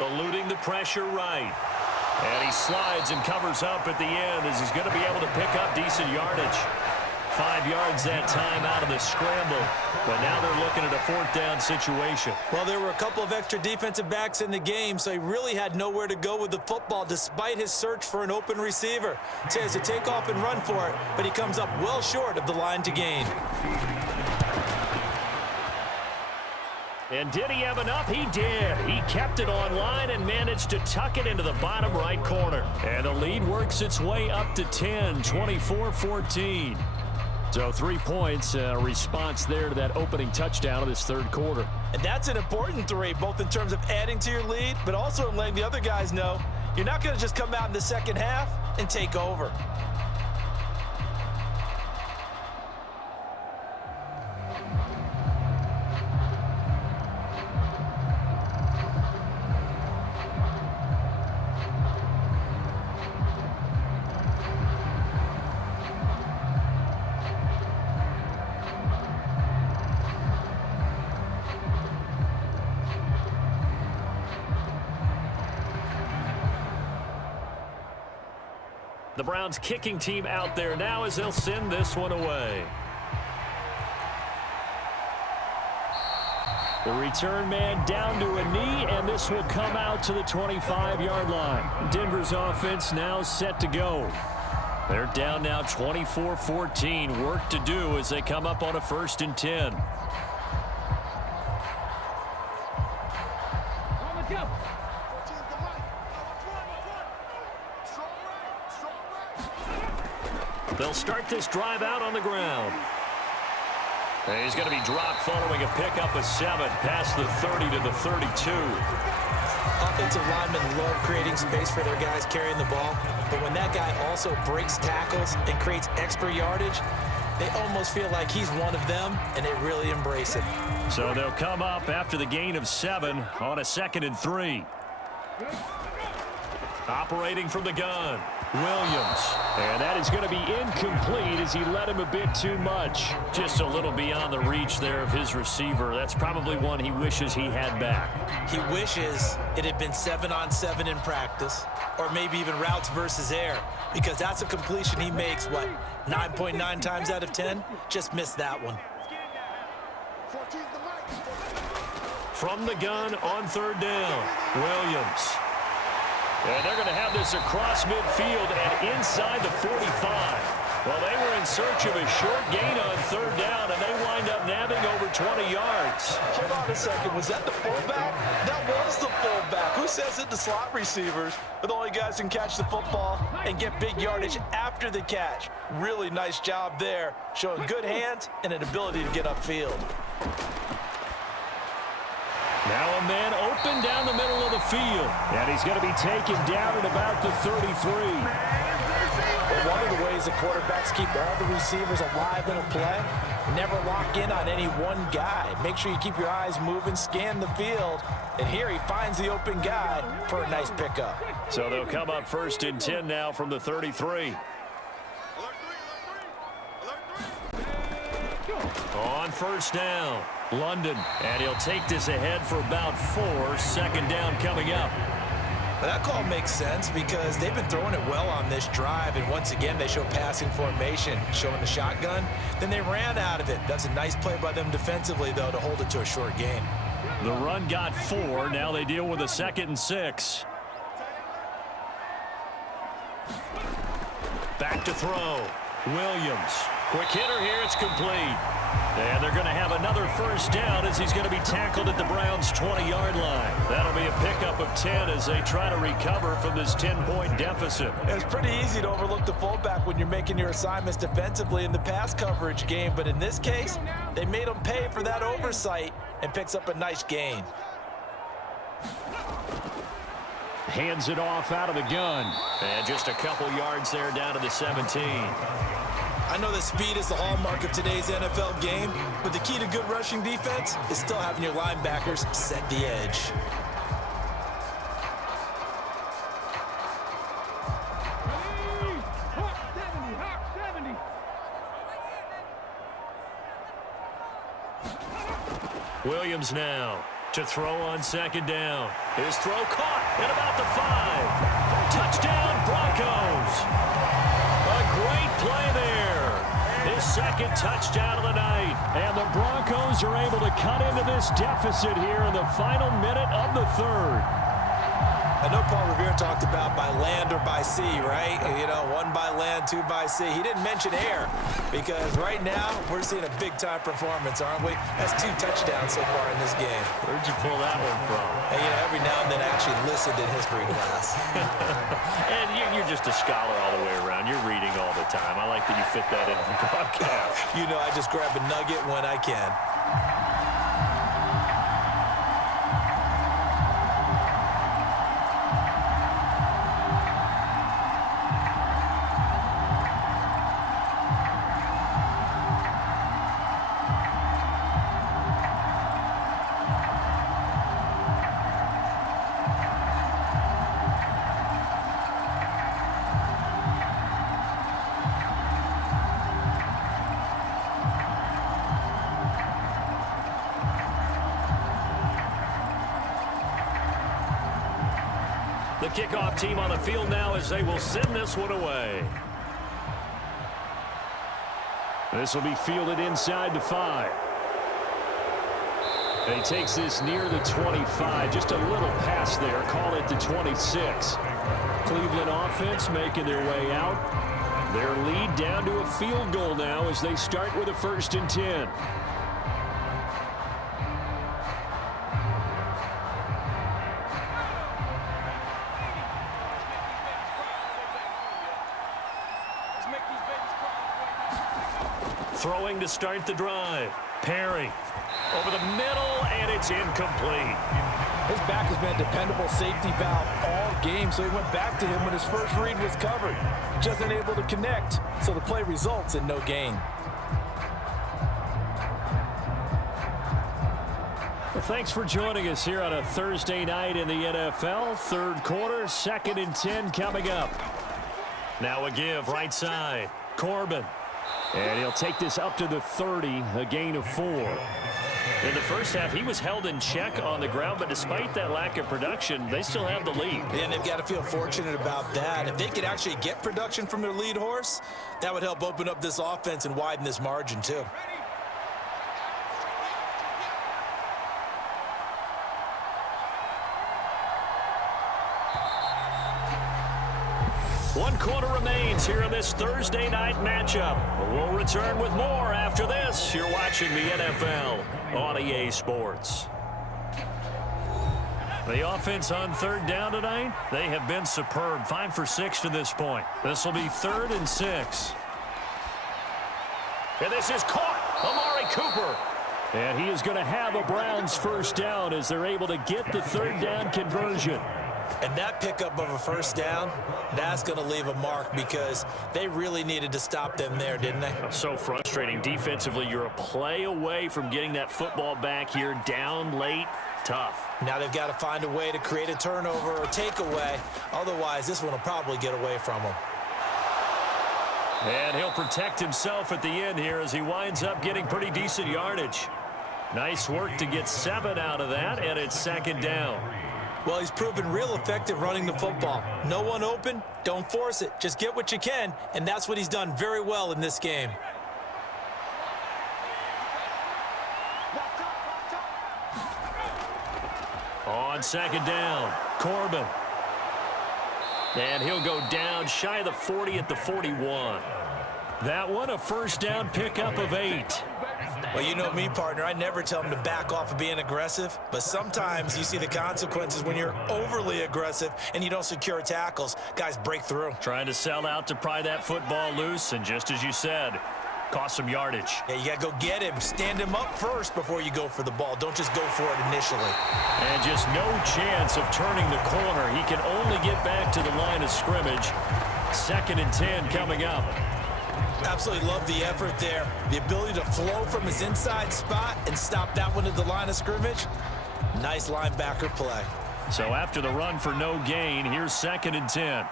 Eluding the pressure right. And he slides and covers up at the end as he's going to be able to pick up decent yardage. 5 yards that time out of the scramble. But now they're looking at a 4th down situation. Well, there were a couple of extra defensive backs in the game, so he really had nowhere to go with the football despite his search for an open receiver. So he has to take off and run for it, but he comes up well short of the line to gain. And did he have enough? He did. He kept it on line and managed to tuck it into the bottom right corner. And the lead works its way up to 10, 24-14. So 3 points, response there to that opening touchdown of this 3rd quarter. And that's an important 3, both in terms of adding to your lead, but also in letting the other guys know you're not going to just come out in the 2nd half and take over. The Browns kicking team out there now as they'll send this one away. The return man down to a knee, and this will come out to the 25-yard line. Denver's offense now set to go. They're down now 24-14. Work to do as they come up on a 1st and 10. They'll start this drive out on the ground. And he's going to be dropped following a pickup of 7 past the 30 to the 32. Offensive linemen love creating space for their guys carrying the ball, but when that guy also breaks tackles and creates extra yardage, they almost feel like he's one of them, and they really embrace it. So they'll come up after the gain of 7 on a 2nd and 3. Operating from the gun, Williams. And that is going to be incomplete as he led him a bit too much. Just a little beyond the reach there of his receiver. That's probably one he wishes he had back. He wishes it had been 7-on-7 in practice, or maybe even routes versus air, because that's a completion he makes, what, 9.9 times out of 10? Just missed that one. From the gun on 3rd down, Williams. And they're going to have this across midfield and inside the 45. Well, they were in search of a short gain on 3rd down, and they wind up nabbing over 20 yards. Hold on a second. Was that the fullback? That was the fullback. Who says it? The slot receivers are the only guys who can catch the football and get big yardage after the catch. Really nice job there, showing good hands and an ability to get upfield. Now a man open down the middle of the field. And he's going to be taken down at about the 33. Well, one of the ways the quarterbacks keep all the receivers alive in a play, never lock in on any one guy. Make sure you keep your eyes moving, scan the field. And here he finds the open guy for a nice pickup. So they'll come up 1st and 10 now from the 33. On 1st down, London, and he'll take this ahead for about 4. 2nd down coming up. That call makes sense because they've been throwing it well on this drive, and once again they show passing formation, showing the shotgun. Then they ran out of it. That's a nice play by them defensively, though, to hold it to a short gain. The run got 4. Now they deal with a 2nd and 6. Back to throw. Williams. Quick hitter here. It's complete. And they're going to have another first down as he's going to be tackled at the Browns' 20-yard line. That'll be a pickup of 10 as they try to recover from this 10-point deficit. It's pretty easy to overlook the fullback when you're making your assignments defensively in the pass coverage game, but in this case, they made him pay for that oversight and picks up a nice gain. Hands it off out of the gun. And just a couple yards there down to the 17. I know that speed is the hallmark of today's NFL game, but the key to good rushing defense is still having your linebackers set the edge. Ready? Hawk 70. Williams now to throw on second down. His throw caught at about the 5. Touchdown, Broncos. A great play there. His second touchdown of the night. And the Broncos are able to cut into this deficit here in the final minute of the third. I know Paul Revere talked about by land or by sea, right? You know, 1 by land, 2 by sea. He didn't mention air because right now we're seeing a big-time performance, aren't we? That's 2 touchdowns so far in this game. Where'd you pull that one from? And, you know, every now and then I actually listened in history class. And you're just a scholar all the way around. You're reading all the time. I like that you fit that in the broadcast. You know, I just grab a nugget when I can. The kickoff team on the field now as they will send this one away. This will be fielded inside the 5. And he takes this near the 25. Just a little pass there. Call it the 26. Cleveland offense making their way out. Their lead down to a field goal now as they start with a 1st and 10. Throwing to start the drive. Perry over the middle, and it's incomplete. His back has been a dependable safety valve all game, so he went back to him when his first read was covered. Just unable to connect, so the play results in no gain. Well, thanks for joining us here on a Thursday night in the NFL. 3rd quarter, 2nd and 10 coming up. Now a give right side. Corbin. And he'll take this up to the 30, a gain of 4. In the first half, he was held in check on the ground, but despite that lack of production, they still have the lead. And they've got to feel fortunate about that. If they could actually get production from their lead horse, that would help open up this offense and widen this margin too. One quarter remains here in this Thursday night matchup. We'll return with more after this. You're watching the NFL on EA Sports. The offense on 3rd down tonight, they have been superb. 5 for 6 to this point. This will be 3rd and 6. And this is caught. Amari Cooper. And he is going to have a Browns 1st down as they're able to get the 3rd down conversion. And that pickup of a 1st down, that's going to leave a mark because they really needed to stop them there, didn't they? So frustrating. Defensively, you're a play away from getting that football back here down late. Tough. Now they've got to find a way to create a turnover or takeaway. Otherwise, this one will probably get away from them. And he'll protect himself at the end here as he winds up getting pretty decent yardage. Nice work to get 7 out of that, and it's 2nd down. Well, he's proven real effective running the football. No one open, don't force it. Just get what you can, and that's what he's done very well in this game. On 2nd down, Corbin. And he'll go down shy of the 40 at the 41. That one, a first down pickup of 8. Well, you know me, partner. I never tell them to back off of being aggressive, but sometimes you see the consequences when you're overly aggressive and you don't secure tackles. Guys break through. Trying to sell out to pry that football loose, and just as you said, cost some yardage. Yeah, you got to go get him. Stand him up first before you go for the ball. Don't just go for it initially. And just no chance of turning the corner. He can only get back to the line of scrimmage. 2nd and 10 coming up. Absolutely love the effort there. The ability to flow from his inside spot and stop that one at the line of scrimmage. Nice linebacker play. So after the run for no gain, here's 2nd and 10.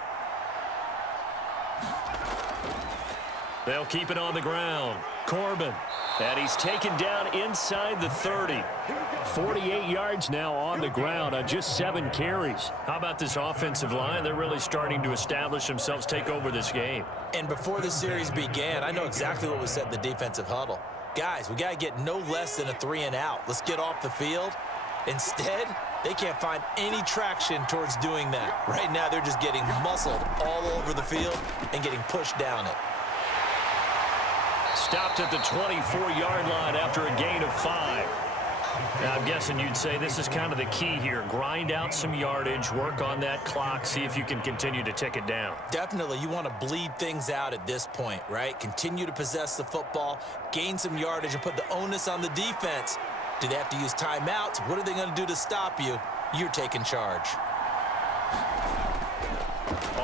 They'll keep it on the ground. Corbin. And he's taken down inside the 30. 48 yards now on the ground on just 7 carries. How about this offensive line? They're really starting to establish themselves, take over this game. And before the series began, I know exactly what was said in the defensive huddle. Guys, we got to get no less than a 3 and out. Let's get off the field. Instead, they can't find any traction towards doing that. Right now, they're just getting muscled all over the field and getting pushed down it. Stopped at the 24-yard line after a gain of 5. Now, I'm guessing you'd say this is kind of the key here. Grind out some yardage, work on that clock, see if you can continue to tick it down. Definitely, you want to bleed things out at this point, right? Continue to possess the football, gain some yardage, and put the onus on the defense. Do they have to use timeouts? What are they going to do to stop you? You're taking charge.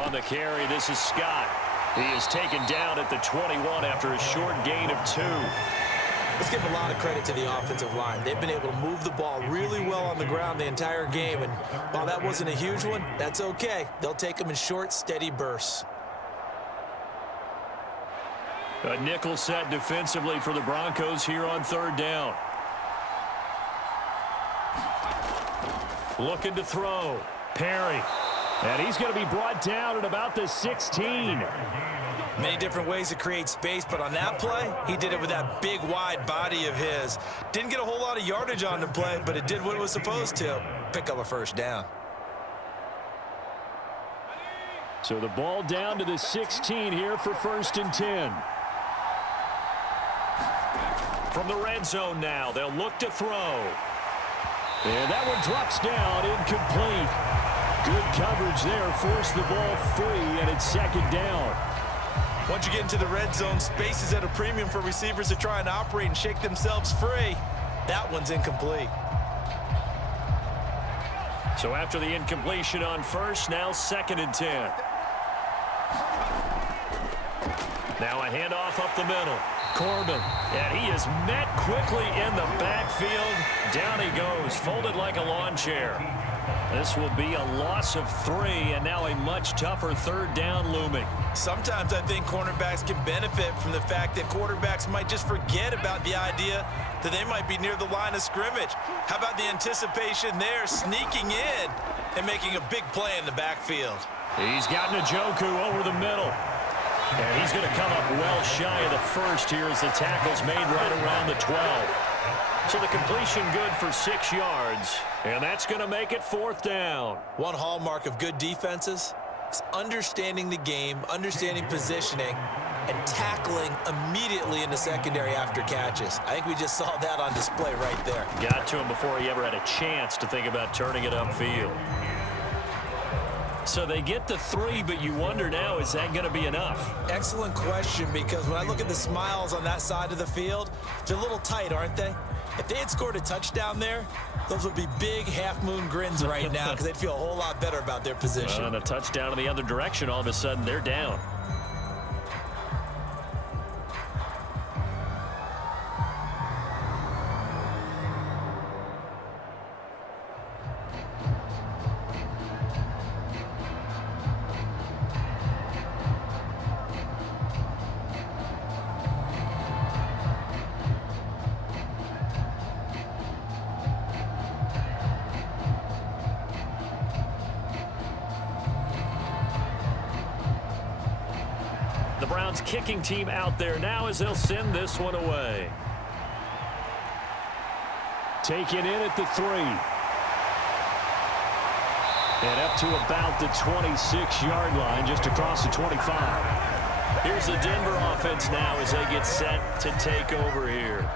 On the carry, this is Scott. He is taken down at the 21 after a short gain of 2. Let's give a lot of credit to the offensive line. They've been able to move the ball really well on the ground the entire game, and while that wasn't a huge one, that's okay. They'll take them in short, steady bursts. A nickel set defensively for the Broncos here on 3rd down. Looking to throw. Perry. And he's going to be brought down at about the 16. Many different ways to create space, but on that play, he did it with that big, wide body of his. Didn't get a whole lot of yardage on the play, but it did what it was supposed to. Pick up a first down. So the ball down to the 16 here for 1st and 10. From the red zone now, they'll look to throw. And that one drops down, incomplete. Good coverage there, forced the ball free, and it's 2nd down. Once you get into the red zone, space is at a premium for receivers to try and operate and shake themselves free. That one's incomplete. So after the incompletion on 1st, now 2nd and 10. Now a handoff up the middle. Corbin, and he is met quickly in the backfield. Down he goes, folded like a lawn chair. This will be a loss of 3, and now a much tougher 3rd down looming. Sometimes I think cornerbacks can benefit from the fact that quarterbacks might just forget about the idea that they might be near the line of scrimmage. How about the anticipation there, sneaking in and making a big play in the backfield? He's got Njoku over the middle. And he's going to come up well shy of the 1st here as the tackle's made right around the 12. So the completion good for 6 yards, and that's going to make it 4th down. One hallmark of good defenses is understanding the game, understanding positioning, and tackling immediately in the secondary after catches. I think we just saw that on display right there. Got to him before he ever had a chance to think about turning it upfield. So they get the 3, but you wonder now, is that going to be enough? Excellent question, because when I look at the smiles on that side of the field, they're a little tight, aren't they? If they had scored a touchdown there, those would be big half-moon grins right now because they'd feel a whole lot better about their position. And a touchdown in the other direction, all of a sudden they're down. The Browns kicking team out there now as they'll send this one away. Taken in at the 3. And up to about the 26-yard line, just across the 25. Here's the Denver offense now as they get set to take over here.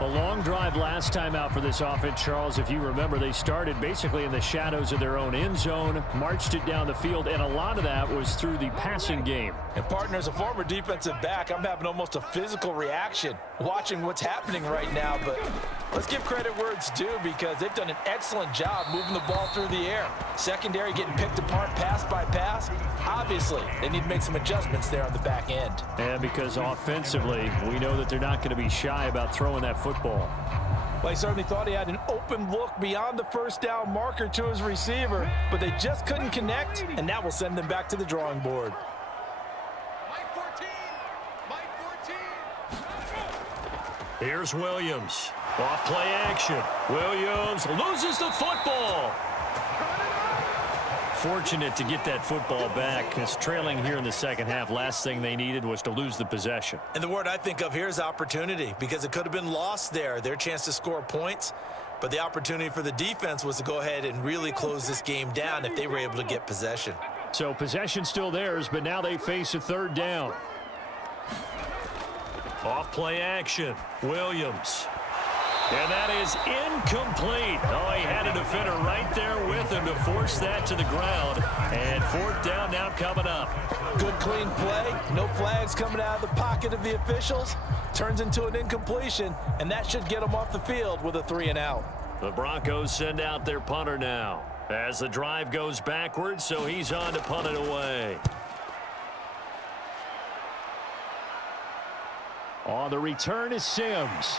A long drive last time out for this offense, Charles. If you remember, they started basically in the shadows of their own end zone, marched it down the field, and a lot of that was through the passing game. And partner, as a former defensive back, I'm having almost a physical reaction watching what's happening right now. But let's give credit where it's due, because they've done an excellent job moving the ball through the air. Secondary getting picked apart pass by pass. Obviously, they need to make some adjustments there on the back end. And because offensively, we know that they're not going to be shy about throwing that football. Well, he certainly thought he had an open look beyond the first down marker to his receiver, but they just couldn't connect, and that will send them back to the drawing board. Here's Williams. Off play action. Williams loses the football. Fortunate to get that football back. It's trailing here in the second half. Last thing they needed was to lose the possession. And the word I think of here is opportunity, because it could have been lost there. Their chance to score points, but the opportunity for the defense was to go ahead and really close this game down if they were able to get possession. So possession still theirs, but now they face a third down. Off play action. Williams. And that is incomplete. Oh, he had a defender right there with him to force that to the ground. And fourth down now coming up. Good clean play. No flags coming out of the pocket of the officials. Turns into an incompletion, and that should get them off the field with a 3-and-out. The Broncos send out their punter now as the drive goes backwards, so he's on to punt it away. On the return is Sims.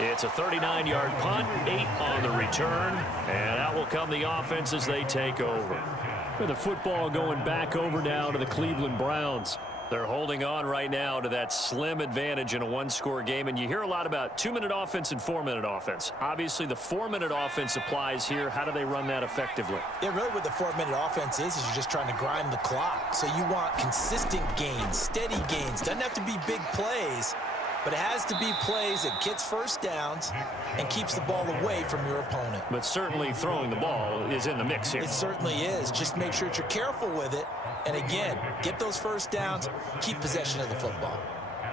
It's a 39-yard punt, 8 on the return, and out will come the offense as they take over. With the football going back over now to the Cleveland Browns. They're holding on right now to that slim advantage in a one-score game, and you hear a lot about 2-minute offense and 4-minute offense. Obviously, the 4-minute offense applies here. How do they run that effectively? Yeah, really what the 4-minute offense is you're just trying to grind the clock. So you want consistent gains, steady gains. Doesn't have to be big plays, but it has to be plays that gets first downs and keeps the ball away from your opponent. But certainly throwing the ball is in the mix here. It certainly is. Just make sure that you're careful with it. And again, get those first downs, keep possession of the football.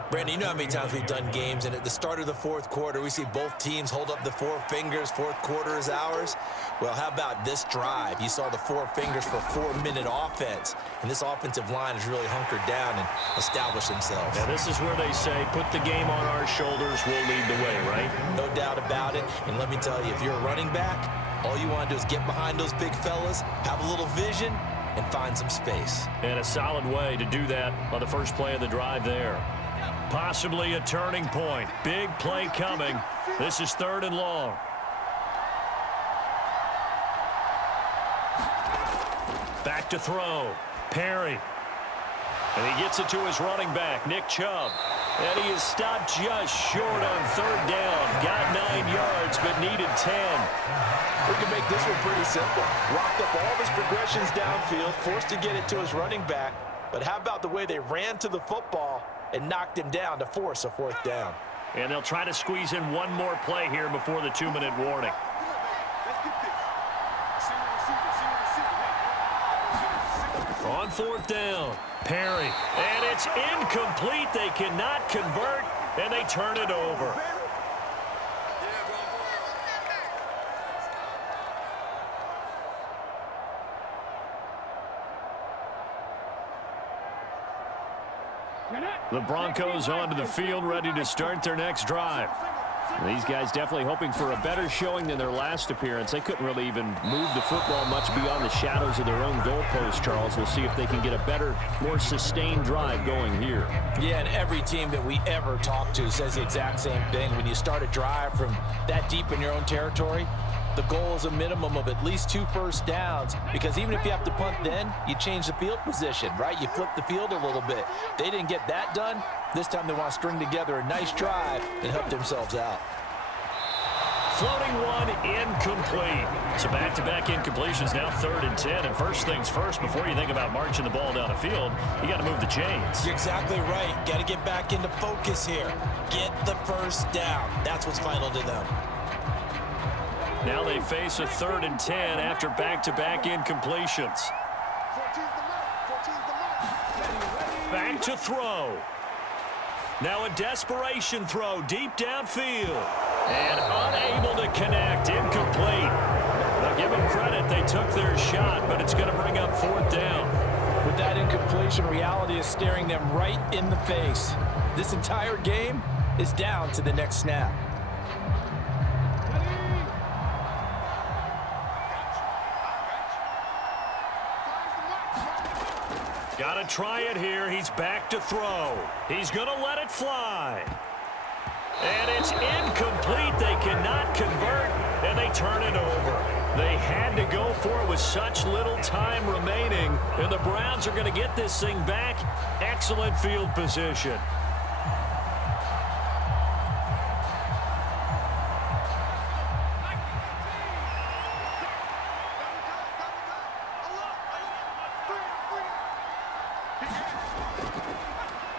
Brandon, you know how many times we've done games, and at the start of the fourth quarter, we see both teams hold up the 4 fingers, fourth quarter is ours. Well, how about this drive? You saw the 4 fingers for 4-minute offense, and this offensive line has really hunkered down and established themselves. Now, this is where they say, put the game on our shoulders, we'll lead the way, right? No doubt about it, and let me tell you, if you're a running back, all you want to do is get behind those big fellas, have a little vision, and find some space. And a solid way to do that on the first play of the drive there. Possibly a turning point. Big play coming. This is 3rd and long. Back to throw. Perry. And he gets it to his running back, Nick Chubb. And he is stopped just short on 3rd down. Got 9 yards, but needed 10. We can make this one pretty simple. Locked up all of his progressions downfield, forced to get it to his running back. But how about the way they ran to the football and knocked him down to force a 4th down? And they'll try to squeeze in one more play here before the 2-minute warning. On 4th down, Perry. And it's incomplete. They cannot convert, and they turn it over. The Broncos onto the field, ready to start their next drive. These guys definitely hoping for a better showing than their last appearance. They couldn't really even move the football much beyond the shadows of their own goalpost, Charles. We'll see if they can get a better, more sustained drive going here. Yeah, and every team that we ever talk to says the exact same thing. When you start a drive from that deep in your own territory, the goal is a minimum of at least 2 first downs, because even if you have to punt then, you change the field position, right? You flip the field a little bit. They didn't get that done. This time they want to string together a nice drive and help themselves out. Floating one, incomplete. So back-to-back incompletions, now 3rd and 10. And first things first, before you think about marching the ball down the field, you got to move the chains. You're exactly right. Got to get back into focus here. Get the first down. That's what's vital to them. Now they face a 3rd and 10 after back-to-back incompletions. Back to throw. Now a desperation throw deep downfield. And unable to connect. Incomplete. Now give them credit. They took their shot, but it's going to bring up 4th down. With that incompletion, reality is staring them right in the face. This entire game is down to the next snap. Got to try it here. He's back to throw. He's going to let it fly. And it's incomplete. They cannot convert, and they turn it over. They had to go for it with such little time remaining, and the Browns are going to get this thing back. Excellent field position.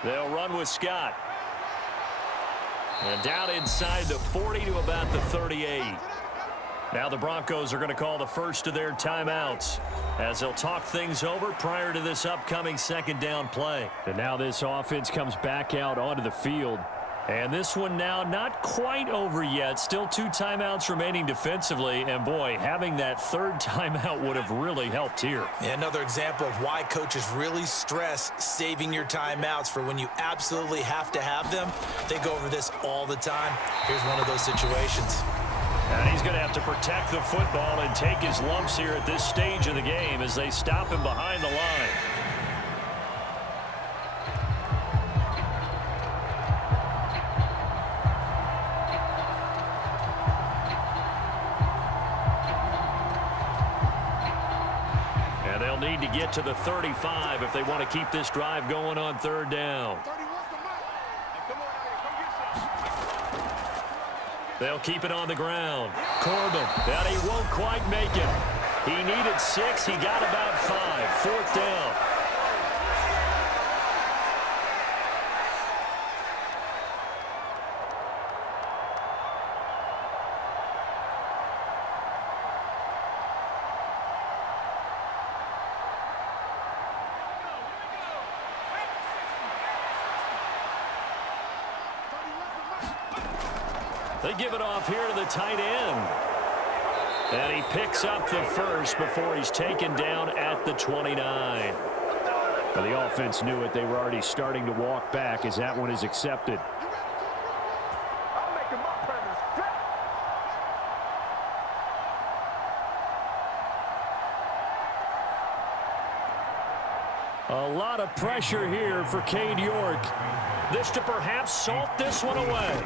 They'll run with Scott. And down inside the 40 to about the 38. Now the Broncos are going to call the first of their timeouts as they'll talk things over prior to this upcoming 2nd down play. And now this offense comes back out onto the field. And this one now not quite over yet. Still 2 timeouts remaining defensively. And, boy, having that 3rd timeout would have really helped here. Yeah, another example of why coaches really stress saving your timeouts for when you absolutely have to have them. They go over this all the time. Here's one of those situations. And he's going to have to protect the football and take his lumps here at this stage of the game as they stop him behind the line. Need to get to the 35 if they want to keep this drive going on 3rd down. They'll keep it on the ground. Corbin, that he won't quite make it. He needed 6. He got about 5. 4th down. They give it off here to the tight end. And he picks up the first before he's taken down at the 29. Well, the offense knew it. They were already starting to walk back as that one is accepted. A lot of pressure here for Cade York. This to perhaps salt this one away.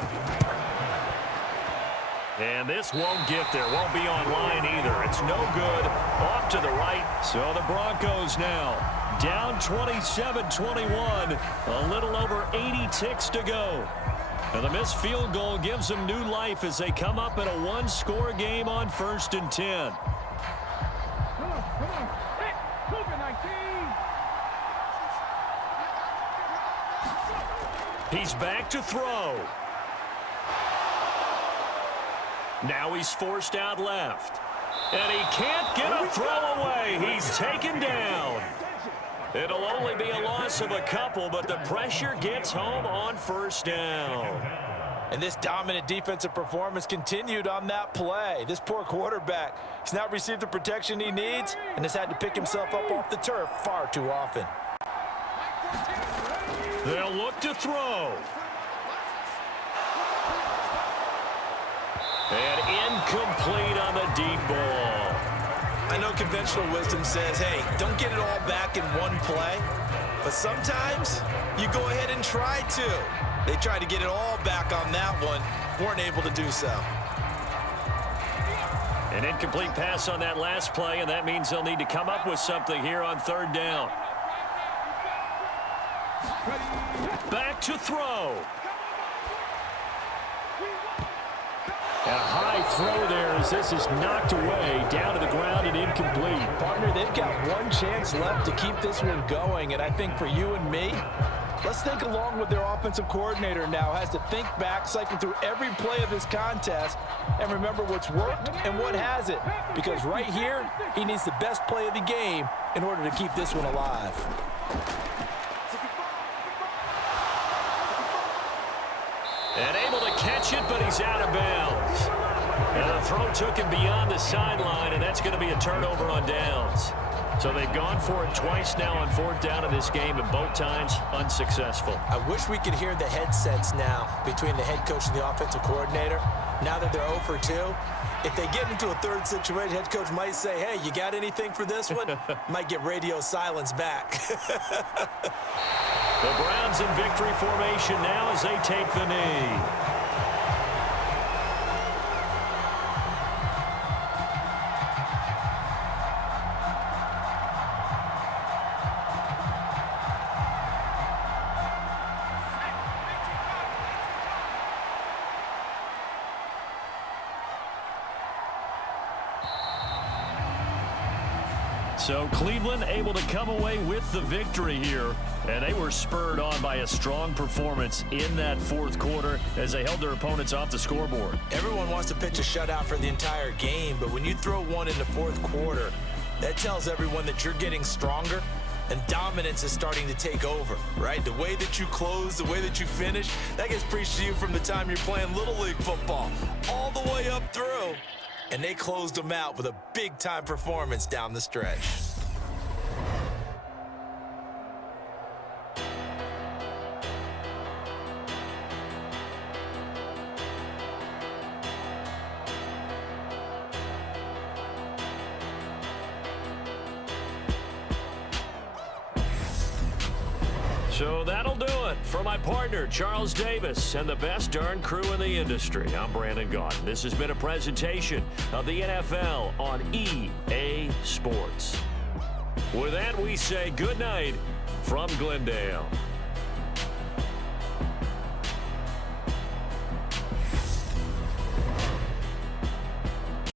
And this won't get there. Won't be online either. It's no good. Off to the right. So the Broncos now down 27-21. A little over 80 ticks to go. And the missed field goal gives them new life as they come up in a 1-score game on 1st and 10. Come on. Hey, move it, 19. He's back to throw. Now he's forced out left. And he can't get a throw away. He's taken down. It'll only be a loss of a couple, but the pressure gets home on 1st down. And this dominant defensive performance continued on that play. This poor quarterback, he's not received the protection he needs and has had to pick himself up off the turf far too often. They'll look to throw. And incomplete on the deep ball. I know conventional wisdom says, hey, don't get it all back in one play. But sometimes you go ahead and try to. They tried to get it all back on that one. Weren't able to do so. An incomplete pass on that last play, and that means they'll need to come up with something here on 3rd down. Back to throw. A high throw there as this is knocked away down to the ground and incomplete. Partner, they've got one chance left to keep this one going, and I think for you and me, Let's think along with their offensive coordinator now. Has to think back, cycle through every play of this contest, and remember what's worked and what hasn't. Because right here, he needs the best play of the game in order to keep this one alive. And able to catch it, but he's out of bounds. And the throw took him beyond the sideline, and that's going to be a turnover on downs. So they've gone for it twice now on 4th down in this game, and both times unsuccessful. I wish we could hear the headsets now between the head coach and the offensive coordinator. Now that they're 0 for 2, if they get into a third situation, head coach might say, hey, you got anything for this one? Might get radio silence back. The Browns in victory formation now as they take the knee. So Cleveland able to come away with the victory here, and they were spurred on by a strong performance in that 4th quarter as they held their opponents off the scoreboard. Everyone wants to pitch a shutout for the entire game, but when you throw one in the 4th quarter, that tells everyone that you're getting stronger and dominance is starting to take over, right? The way that you close, the way that you finish, that gets preached to you from the time you're playing Little League football all the way up through. And they closed them out with a big-time performance down the stretch. So that'll do it for my partner, Charles Davis, and the best darn crew in the industry. I'm Brandon Gaudin. This has been a presentation of the NFL on EA Sports. With that, we say good night from Glendale.